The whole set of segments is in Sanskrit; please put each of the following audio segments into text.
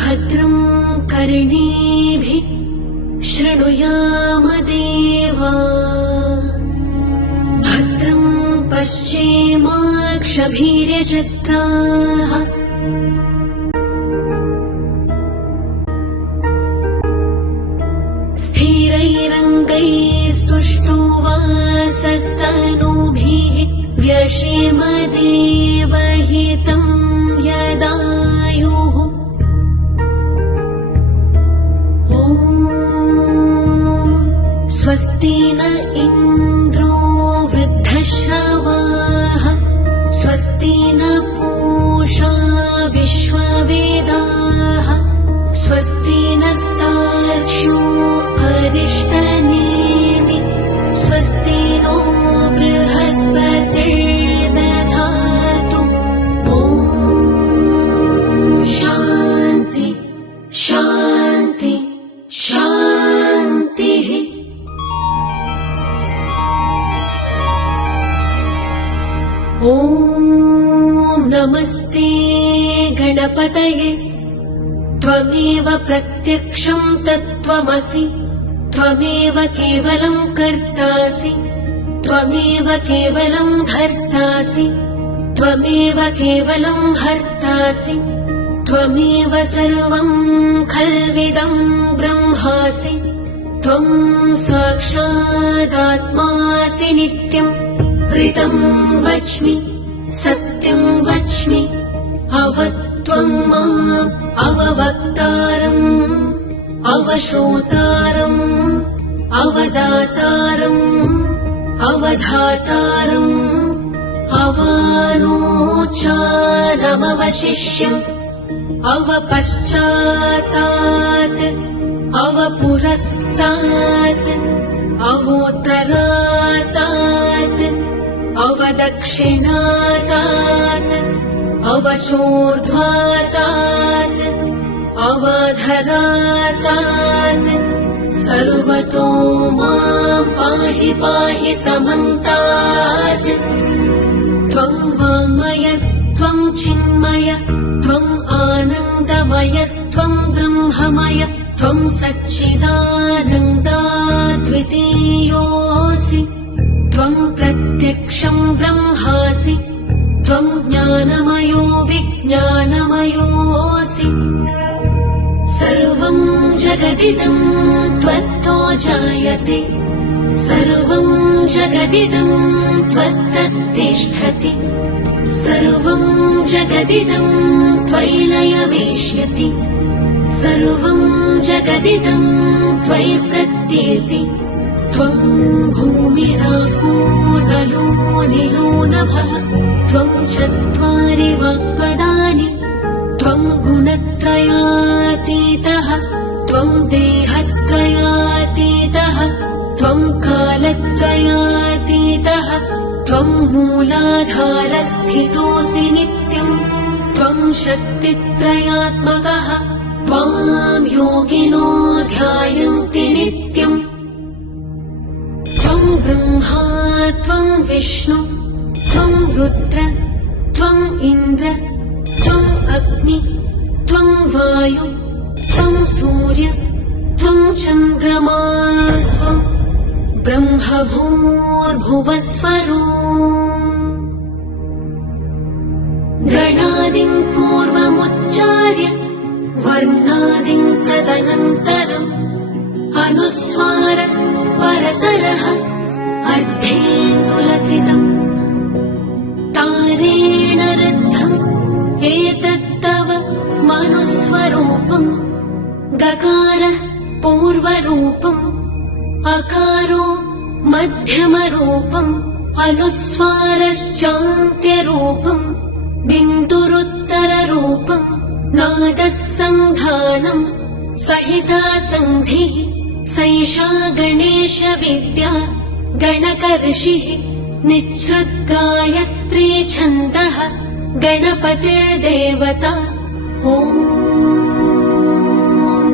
भद्रं कर्णेभिः शृणुयाम देवा भद्रं पश्येमाक्षभिर्यजत्राः स्थिरैरङ्गैस्तुष्टुवासस्तनूभिः व्यशेम देवहितं यदायुः स्वस्ति न इन्द्रो वृद्धश्रवाः स्वस्ति न पूषा विश्ववेदाः स्वस्ति नस्तार्क्ष्यो अरिष्टनेमि स्वस्ति नो बृहस्पतिर्दधातु ॐ शान्ति शान्ति शान्तिः। ॐ नमस्ते गणपतये त्वमेव प्रत्यक्षं तत्त्वमसि त्वमेव केवलं कर्तासि त्वमेव केवलं भर्तासि त्वमेव केवलं हर्तासि त्वमेव सर्वं खल्विदं ब्रह्मासि त्वं साक्षादात्मासि नित्यं ऋतं वच्मि सत्यं वच्मि अवत्वं माम् अववक्तारम् अवश्रोतारम् अवदातारम् अवधातारम् अवानोचारमवशिष्यम् अवपश्चातात् अवपुरस्तात् अवोत्तरातात् अवदक्षिणातात् अवचोर्ध्वातात् अवधरातात् सर्वतो मां पाहि पाहि समन्तात् त्वं वाङ्मयस्त्वं चिन्मय त्वं आनन्दमयस्त्वं ब्रह्ममय त्वं सच्चिदानन्दाद्वितीयोऽसि त्वं प्रत्यक्षं ब्रह्मासि त्वं ज्ञानमयो विज्ञानमयोऽसि सर्वं जगदिदं त्वत्तो जायते सर्वं जगदिदं त्वत्तस्तिष्ठति सर्वं जगदिदं त्वयि लयमेष्यति सर्वं जगदिदं त्वयि प्रत्येति त्वं भूमिरापो नलो निलो नभः त्वं चत्वारि वाक्पदानि त्वं गुणत्रयातीतः त्वं देहत्रयातीतः त्वं कालत्रयातीतः त्वं मूलाधारस्थितोऽसि नित्यम् त्वं शक्तित्रयात्मकः त्वां योगिनो ध्यायन्ति नित्यम् त्वं ब्रह्मा त्वं विष्णु त्वं रुद्र त्वं इन्द्र त्वं अग्नि त्वं वायु त्वं सूर्य त्वं चन्द्रमास्त्वं ब्रह्मभूर्भुवस्वरो गणादिं पूर्वमुच्चार्य वर्णादिं तदनन्तरम् अनुस्वार परतरः अर्धे तुलसितम् तारेण रुद्धम् एतत्तव मनुस्वरूपम् गकारः पूर्वरूपम् अकारो मध्यमरूपम् अनुस्वारश्चान्त्यरूपम् बिन्दुरुत्तररूपम् नादः सन्धानम् सहिता सन्धिः सैषा गणेशविद्या गणकर्षिः निःसृद्गायत्री छन्दः गणपतिर्देवता ॐ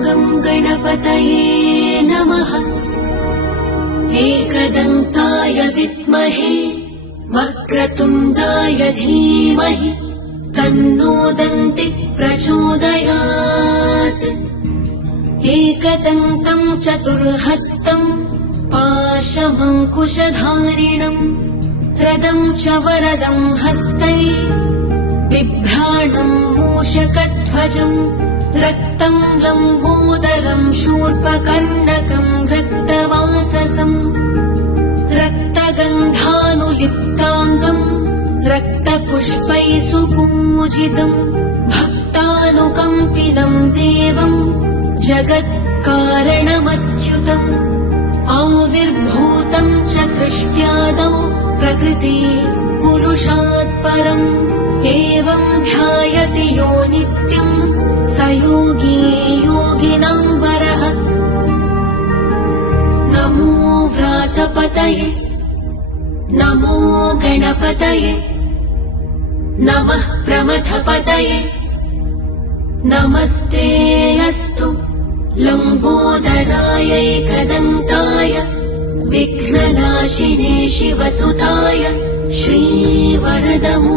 गं गणपतये नमः। एकदन्ताय विद्महे वक्रतुण्डाय धीमहि तन्नो दन्ति प्रचोदयात्। एकदन्तम् चतुर्हस्तम् पाशमङ्कुशधारिणम् रदम् च वरदम् हस्तै बिभ्राणम् मूषकध्वजम् रक्तम् लम्बोदरम् शूर्पकर्णकम् रक्तवाससम् रक्तगन्धानुलिप्ताङ्गम् रक्तपुष्पैः सुपूजितम् भक्तानुकम्पिनम् देवम् जगत्कारणमच्युतम् आविर्भूतम् च सृष्ट्यादौ प्रकृति पुरुषात् परम् एवम् ध्यायति यो नित्यम् स योगी योगिनाम् वरः। नमो व्रातपतये नमो गणपतये नमः प्रमथपतये नमस्ते अस्तु लम्बोदरायैकदन्ताय विघ्ननाशिने शिवसुताय श्रीवरदमूर्तये।